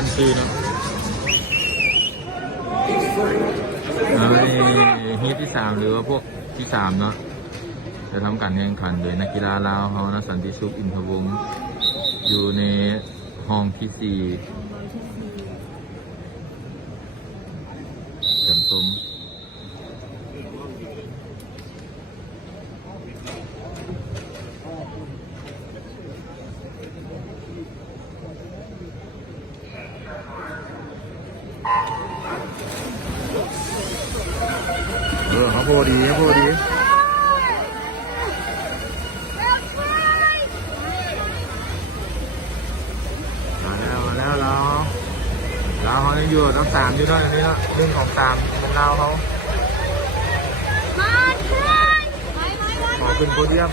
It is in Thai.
านซื้อเนาะฮีทที่3หรือว่าพวกที่3เนาะจะทำการแข่งขันโดยนักกีฬาลาวเขานะสันติสุขอินทวงศ์อยู่ในห้องที่4จำตุ้มเขาโพดีเขาโพดีมาแล้วเราเขายังอยู่ต้อง3อยู่ด้วยนี่เนาะเรื่องของ3เป็นเราเขาขอขึ้นโพเดียม